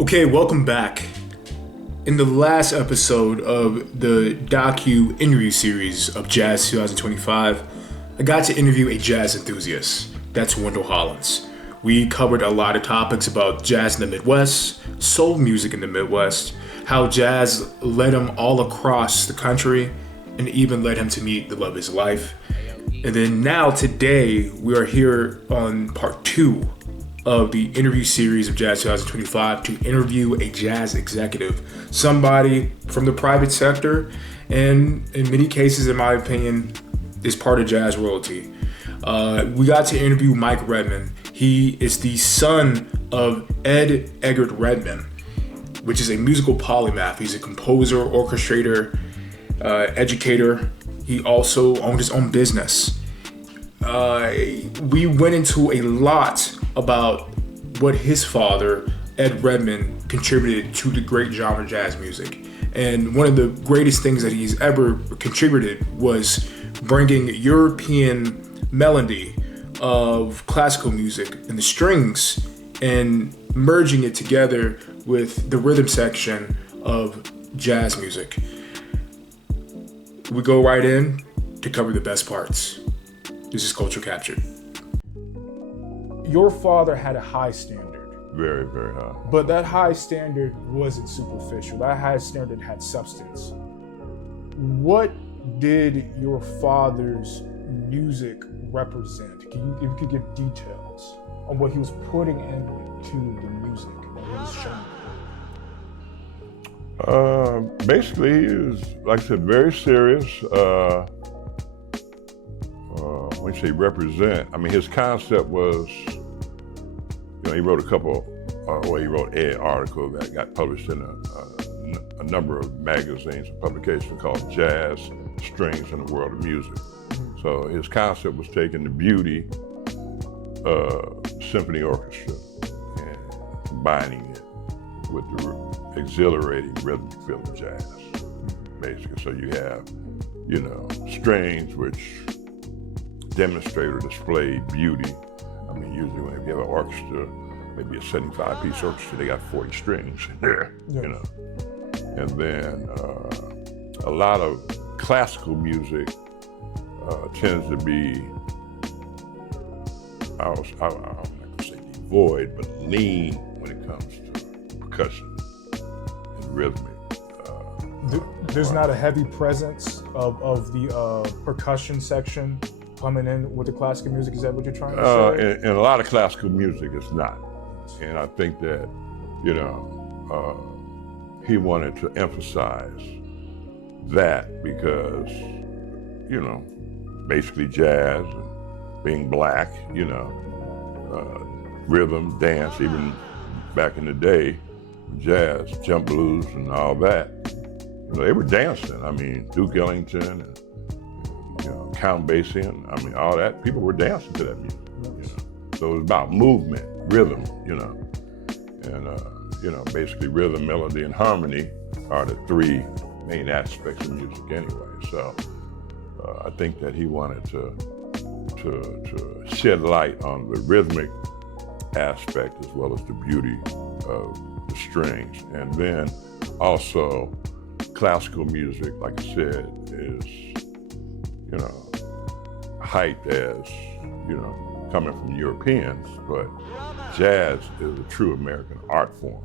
Okay, welcome back. In the last episode of the docu-interview series of Jazz 2025, I got to interview a jazz enthusiast. That's Wendell Hollins. We covered a lot of topics about jazz in the Midwest, soul music in the Midwest, how jazz led him all across the country, and even led him to meet the love of his life. And then now, today, we are here on part 2 of the interview series of Jazz 2025 to interview a jazz executive, somebody from the private sector, and in many cases, in my opinion, is part of jazz royalty. We got to interview Mike Redman. He is the son of Ed Eggert Redman, which is a musical polymath. He's a composer, orchestrator, educator. He also owned his own business. We went into a lot about what his father, Ed Redman, contributed to the great genre jazz music. And one of the greatest things that he's ever contributed was bringing European melody of classical music and the strings and merging it together with the rhythm section of jazz music. We go right in to cover the best parts. This is Culture Captured. Your father had a high standard. Very, very high. But that high standard wasn't superficial. That high standard had substance. What did your father's music represent? If you could give details on what he was putting into the music that he was showing. Basically, he was, like I said, very serious. When you say represent, I mean, his concept was, he wrote he wrote an article that got published in a number of magazines and publications called Jazz, Strings, and the World of Music. Mm-hmm. So his concept was taking the beauty of symphony orchestra and combining it with the exhilarating rhythmic feel of jazz, basically. So you have, strings which demonstrate or display beauty. I mean, usually when you have an orchestra, maybe a 75-piece orchestra, they got 40 strings in there, And then a lot of classical music tends to be, I don't like to say devoid, but lean when it comes to percussion and rhythmic. There's not a heavy presence of the percussion section coming in with the classical music. Is that what you're trying to say? In a lot of classical music, it's not. And I think that, he wanted to emphasize that because, basically jazz and being black, rhythm, dance, even back in the day, jazz, jump blues and all that, they were dancing. I mean, Duke Ellington and Count Basie, I mean, all that, people were dancing to that music. So it was about movement, rhythm, and basically rhythm, melody, and harmony are the three main aspects of music anyway. So I think that he wanted to shed light on the rhythmic aspect as well as the beauty of the strings. And then also classical music, like I said, is, hyped as, coming from Europeans, but jazz is a true American art form.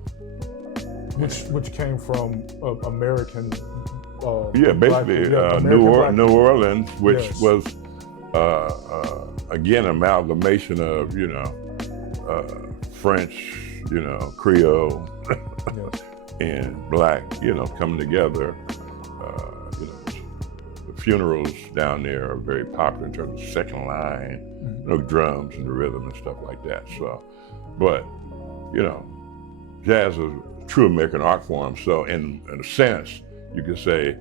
Which came from American. Basically New Orleans, which was again amalgamation of French, Creole, and black, coming together. The funerals down there are very popular in terms of second line, drums and the rhythm and stuff like that. So, but jazz is a true American art form. So, in a sense, you could say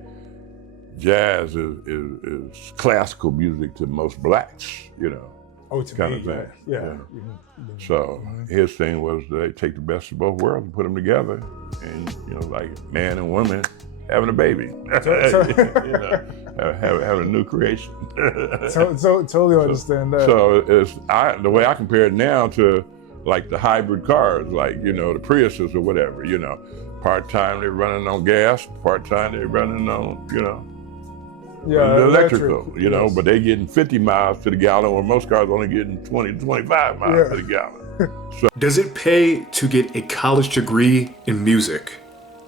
jazz is classical music to most blacks. Kind of thing. Yeah. So his thing was they take the best of both worlds and put them together, and like man and woman having a baby, having a new creation. Totally understand that. So the way I compare it now to like the hybrid cars, like, the Priuses or whatever, Part-time they're running on gas, part-time they're running on, the electrical, yes. but they getting 50 miles to the gallon, where most cars only getting 20 to 25 miles to the gallon. So, does it pay to get a college degree in music?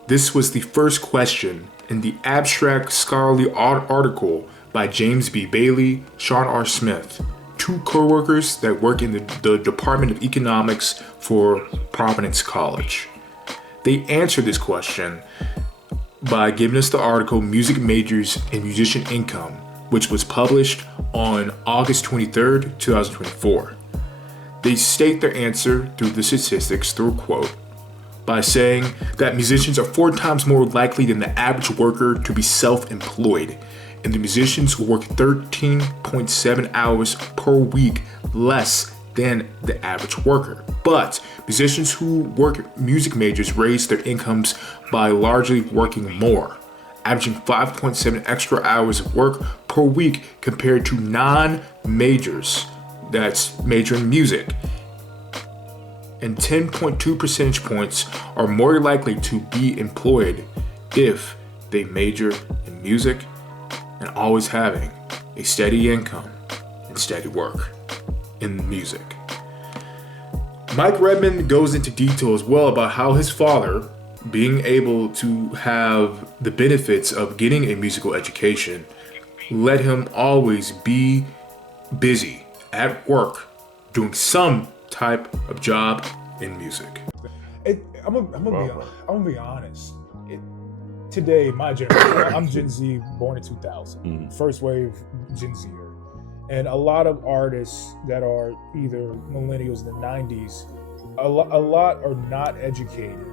This was the first question in the abstract scholarly article by James B. Bailey, Sean R. Smith, two co-workers that work in the Department of Economics for Providence College. They answered this question by giving us the article Music Majors and Musician Income, which was published on August 23rd, 2024. They state their answer through the statistics through a quote by saying that musicians are 4 times more likely than the average worker to be self-employed, and the musicians who work 13.7 hours per week less than the average worker. But musicians who work music majors raise their incomes by largely working more, averaging 5.7 extra hours of work per week compared to non-majors that's majoring in music. And 10.2 percentage points are more likely to be employed if they major in music and always having a steady income and steady work in music. Mike Redmond goes into detail as well about how his father, being able to have the benefits of getting a musical education, let him always be busy at work doing some type of job in music. I'm gonna be honest. Today, my generation, I'm Gen Z, born in 2000, first wave Gen Zer. And a lot of artists that are either millennials in the 90s, a lot are not educated.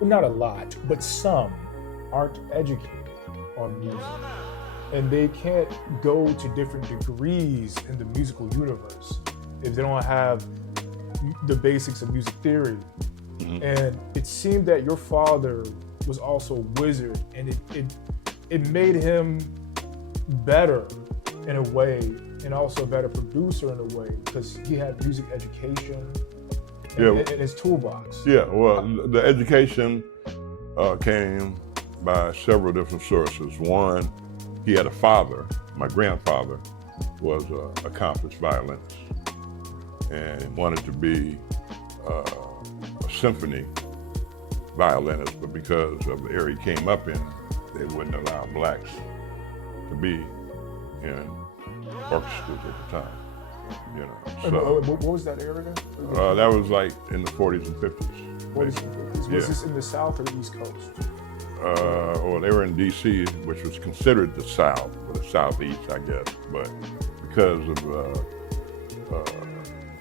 Well, not a lot, but some aren't educated on music. And they can't go to different degrees in the musical universe if they don't have the basics of music theory. And it seemed that your father was also a wizard, and it made him better in a way, and also a better producer in a way, because he had music education in his toolbox. Yeah, well, the education came by several different sources. One, he had a father. My grandfather was an accomplished violinist and wanted to be a symphony violinist, but because of the area he came up in, they wouldn't allow blacks to be in orchestras at the time. So what was that area? that was like in the 40s and 50s. 40s and 50s. Was this in the South or the East Coast? Well, they were in D.C., which was considered the South, or the Southeast, I guess. But because of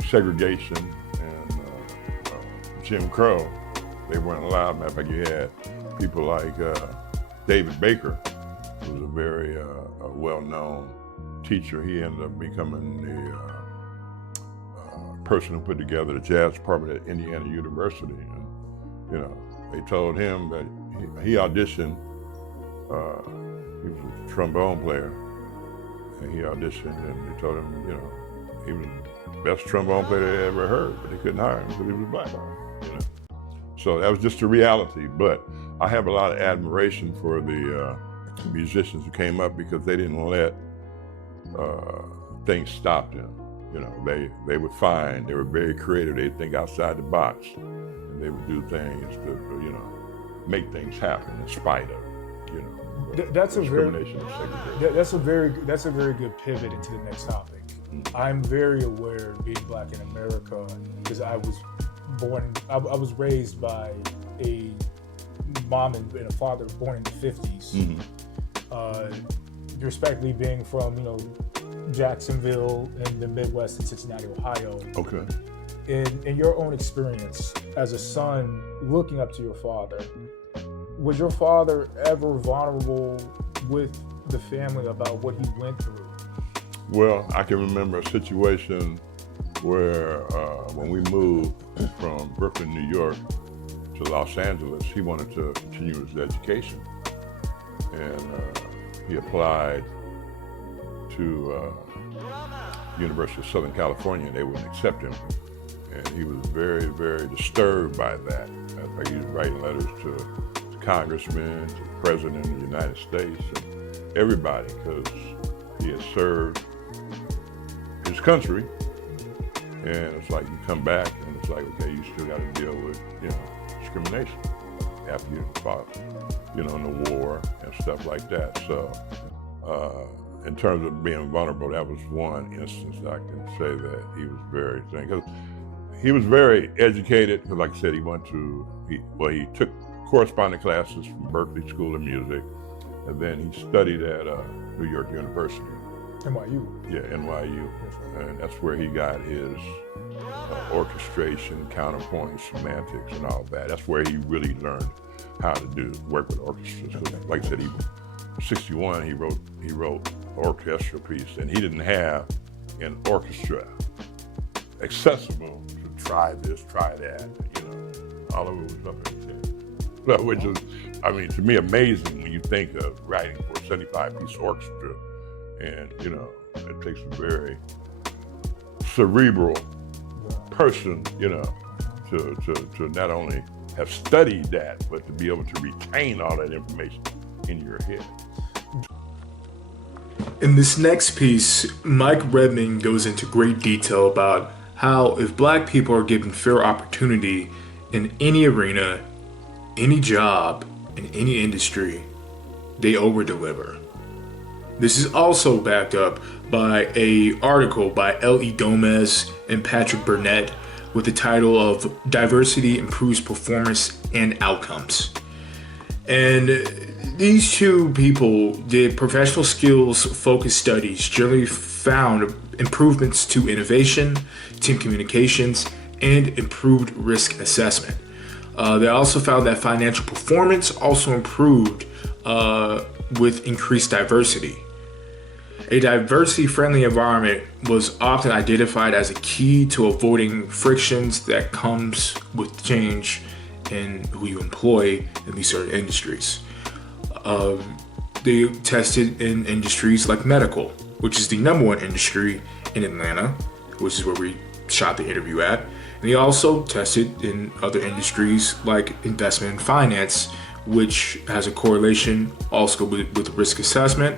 segregation and Jim Crow, they weren't allowed. Matter of fact, you had people like David Baker, who was a very well-known teacher. He ended up becoming the person who put together the jazz department at Indiana University. And, they told him that he auditioned. He was a trombone player, and he auditioned, and they told him, he was the best trombone player they ever heard, but they couldn't hire him because he was black. So that was just a reality. But I have a lot of admiration for the musicians who came up, because they didn't let things stop them. They would find, they were very creative. They'd think outside the box, and they would do things to, make things happen in spite of, that's discrimination and segregation. That's a very good pivot into the next topic. I'm very aware of being black in America, because I was raised by a mom and a father born in the 50s. Respectively being from, Jacksonville in the Midwest and Cincinnati, Ohio. Okay. In your own experience as a son looking up to your father, was your father ever vulnerable with the family about what he went through? Well, I can remember a situation where when we moved from Brooklyn, New York to Los Angeles, he wanted to continue his education. And he applied to University of Southern California, and they wouldn't accept him. And he was very, very disturbed by that. In fact, he was writing letters to congressmen, to the president of the United States, and everybody, because he had served his country. And it's like you come back and it's like, okay, you still got to deal with, discrimination after you fought, in the war and stuff like that. So in terms of being vulnerable, that was one instance I can say that he was very thing. Because he was very educated, because like I said, he took corresponding classes from Berkeley School of Music, and then he studied at New York University. NYU. Yeah, NYU. And that's where he got his orchestration, counterpoint, semantics, and all that. That's where he really learned how to work with orchestras. Like I said, 61, he wrote orchestral piece, and he didn't have an orchestra accessible to try this, try that. All of it was up in there. So, which is, to me, amazing when you think of writing for a 75-piece orchestra, and it takes a very cerebral person, to not only have studied that, but to be able to retain all that information in your head. In this next piece, Mike Redman goes into great detail about how if Black people are given fair opportunity in any arena, any job, in any industry, they over-deliver. This is also backed up by an article by L.E. Gomez and Patrick Burnett with the title of Diversity Improves Performance and Outcomes. And these two people did professional skills focused studies, generally found improvements to innovation, team communications, and improved risk assessment. They also found that financial performance also improved with increased diversity. A diversity-friendly environment was often identified as a key to avoiding frictions that comes with change in who you employ in these certain industries. They tested in industries like medical, which is the number one industry in Atlanta, which is where we shot the interview at. And they also tested in other industries like investment and finance, which has a correlation also with risk assessment,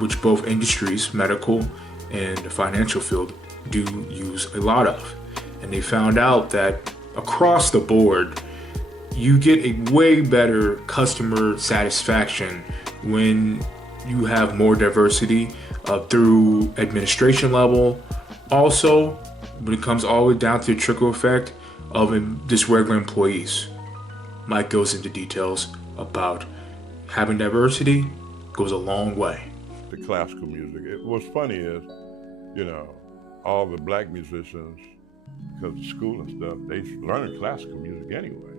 which both industries, medical and the financial field, do use a lot of. And they found out that across the board, you get a way better customer satisfaction when you have more diversity through administration level. Also, when it comes all the way down to the trickle effect of just regular employees. Mike goes into details about having diversity goes a long way. The classical music. What's funny is, all the Black musicians, because of school and stuff, they learn classical music anyway,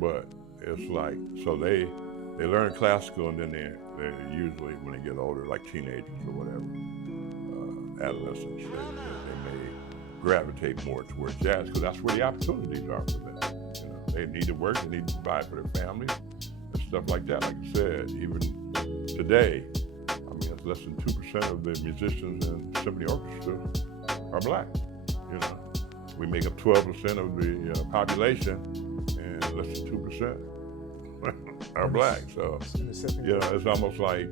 But it's like, so they learn classical, and then they usually, when they get older, like teenagers or whatever, adolescents, they may gravitate more towards jazz, because that's where the opportunities are for them. They need to work, they need to provide for their families and stuff like that. Like I said, even today, it's less than 2% of the musicians in symphony orchestras are Black. We make up 12% of the population, and less than 2% are Black. So, it's almost like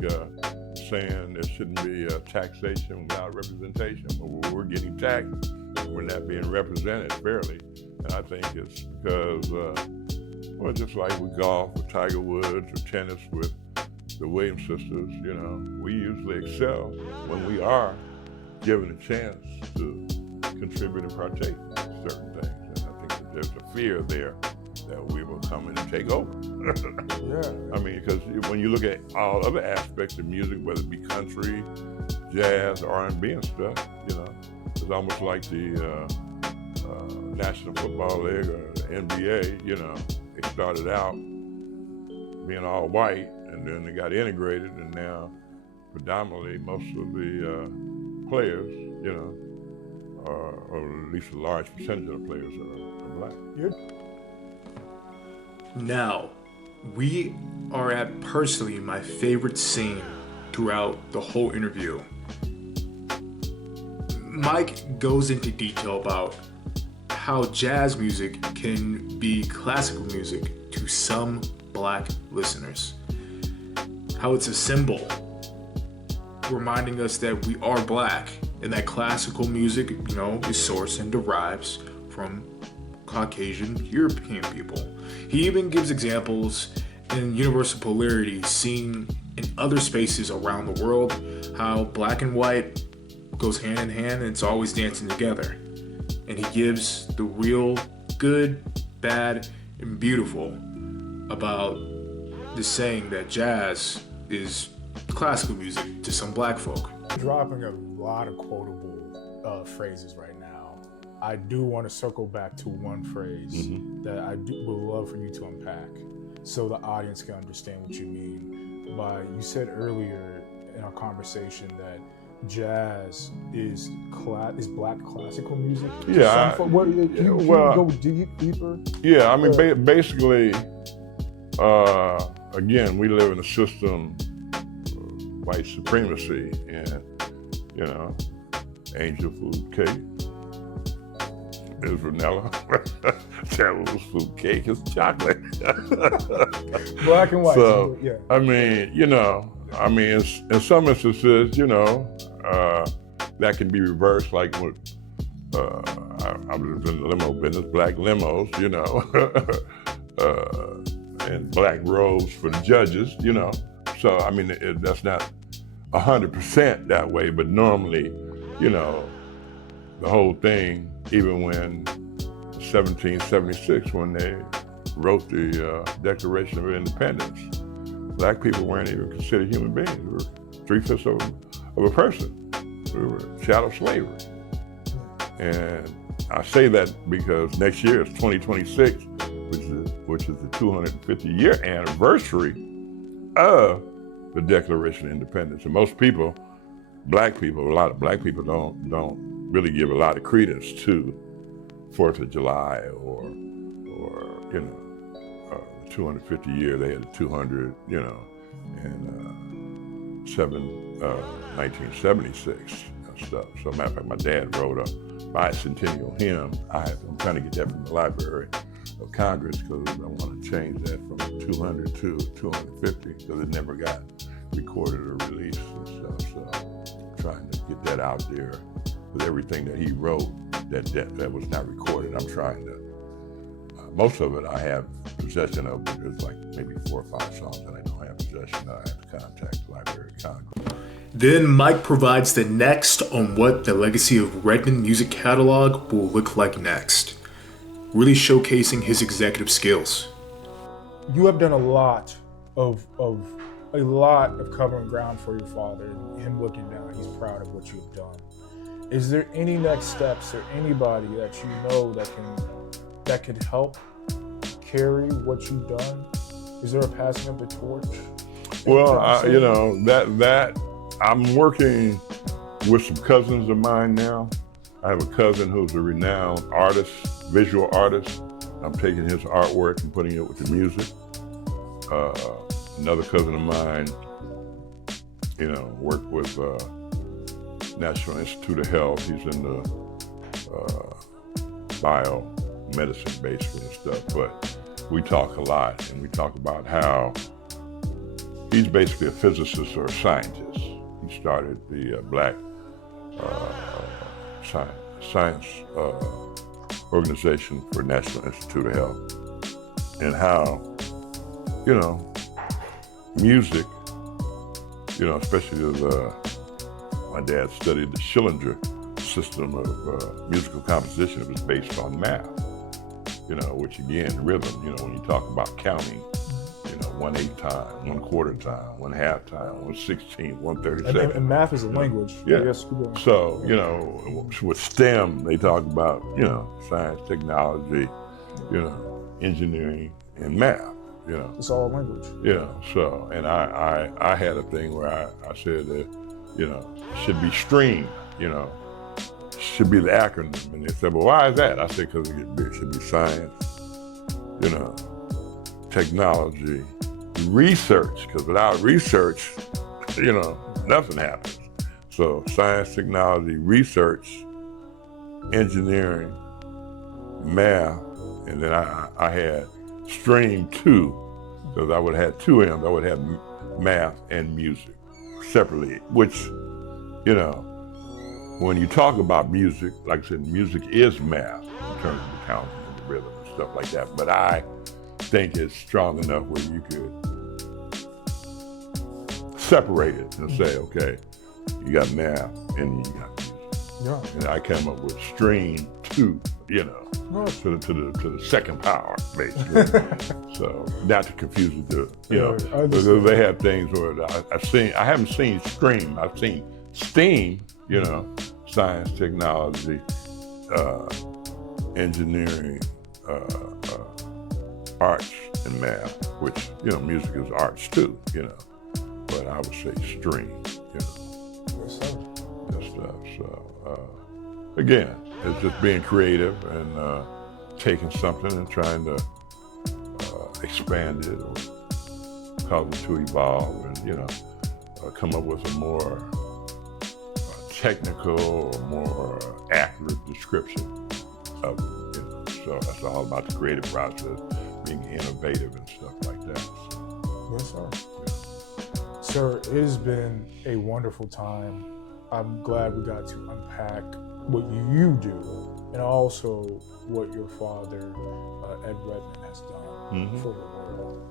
saying there shouldn't be taxation without representation. But we're getting taxed, we're not being represented fairly. And I think it's because, just like with golf with Tiger Woods or tennis with the Williams sisters, we usually excel when we are given a chance to contribute and partake in certain things. And I think that there's a fear there that we will come in and take over. Yeah. Because when you look at all other aspects of music, whether it be country, jazz, R&B and stuff, it's almost like the National Football League or the NBA, they started out being all white, and then they got integrated, and now predominantly most of the players, or at least a large percentage of the players are Black. Now, we are at personally my favorite scene throughout the whole interview. Mike goes into detail about how jazz music can be classical music to some black listeners. How it's a symbol reminding us that we are black and that classical music, is sourced and derives from Caucasian European people. He even gives examples in Universal Polarity seen in other spaces around the world, how black and white goes hand in hand and it's always dancing together. And he gives the real good, bad, and beautiful about the saying that jazz is classical music to some black folk. Dropping a lot of quotable phrases right now. I do want to circle back to one phrase that I would love for you to unpack so the audience can understand what you mean. You said earlier in our conversation that jazz is black classical music. Yeah. Can you go deeper? Yeah, I mean, basically, again, we live in a system of white supremacy, and angel food cake is vanilla. Devil's food cake is chocolate. Black and white. So, yeah. I mean, in some instances, that can be reversed, like what I was in the limo business, black limos, and black robes for the judges, So, I mean, that's not 100% that way, but normally, the whole thing, even when 1776, when they wrote the Declaration of Independence, black people weren't even considered human beings. We were 3/5 of a person. We were chattel slavery. And I say that because next year is 2026, which is the 250-year anniversary of the Declaration of Independence. And most people, black people, a lot of black people don't really give a lot of credence to 4th of July or the 250 year. They had the 200, and 1976 and stuff. So matter of fact, my dad wrote a bicentennial hymn. I'm trying to get that from the Library of Congress because I want to change that from 200 to 250 because it never got recorded or released and stuff. So I'm trying to get that out there with everything that he wrote that was not recorded. I'm trying to, most of it I have possession of, but there's like maybe 4 or 5 songs that I don't have possession of. I have to contact the Library of Congress. Then Mike provides the next on what the legacy of Redman music catalog will look like next, really showcasing his executive skills. You have done a lot of covering ground for your father, and him looking down, he's proud of what you've done. Is there any next steps or anybody that you know that could help carry what you've done? Is there a passing of the torch? Well, that I'm working with some cousins of mine now. I have a cousin who's a renowned artist, visual artist. I'm taking his artwork and putting it with the music. Another cousin of mine, worked with National Institute of Health. He's in the biomedicine basically and stuff, but we talk a lot, and we talk about how he's basically a physicist or a scientist. He started the Black Science Organization for National Institute of Health, and how, music, especially my dad studied the Schillinger system of musical composition. It was based on math, which again, rhythm, when you talk about counting, 1/8 time, 1/4 time, 1/2 time, 1/16, 1/37. And math is a language. Yeah. Yes, so, with STEM, they talk about, science, technology, engineering, and math, It's all language. So, and I had a thing where I said that, it should be STREAM, should be the acronym. And they said, well, why is that? I said, because it should be science, technology, research, because without research, nothing happens. So science, technology, research, engineering, math, and then I had stream 2, because I would have had 2 M's. I would have math and music separately, which, you know, when you talk about music, like I said, music is math in terms of the counting and the rhythm and stuff like that. But I think it's strong enough where you could separate it and say, okay, you got math and you got music. Yeah. And I came up with stream 2, you know, to the second power, basically. So not to confuse the, you know, because they have things where I haven't seen stream, I've seen STEAM, you know, science, technology, engineering, arts and math, which, you know, music is arts too, you know. But I would say stream, you know. Yes, sir. That stuff. So again, it's just being creative and taking something and trying to expand it or cause it to evolve and, you know, come up with a more technical or more accurate description of it, you know. So that's all about the creative process, being innovative and stuff like that. So, Yes, sir. yeah. Sir, it has been a wonderful time. I'm glad we got to unpack what you do and also what your father, Ed Redman, has done for the world.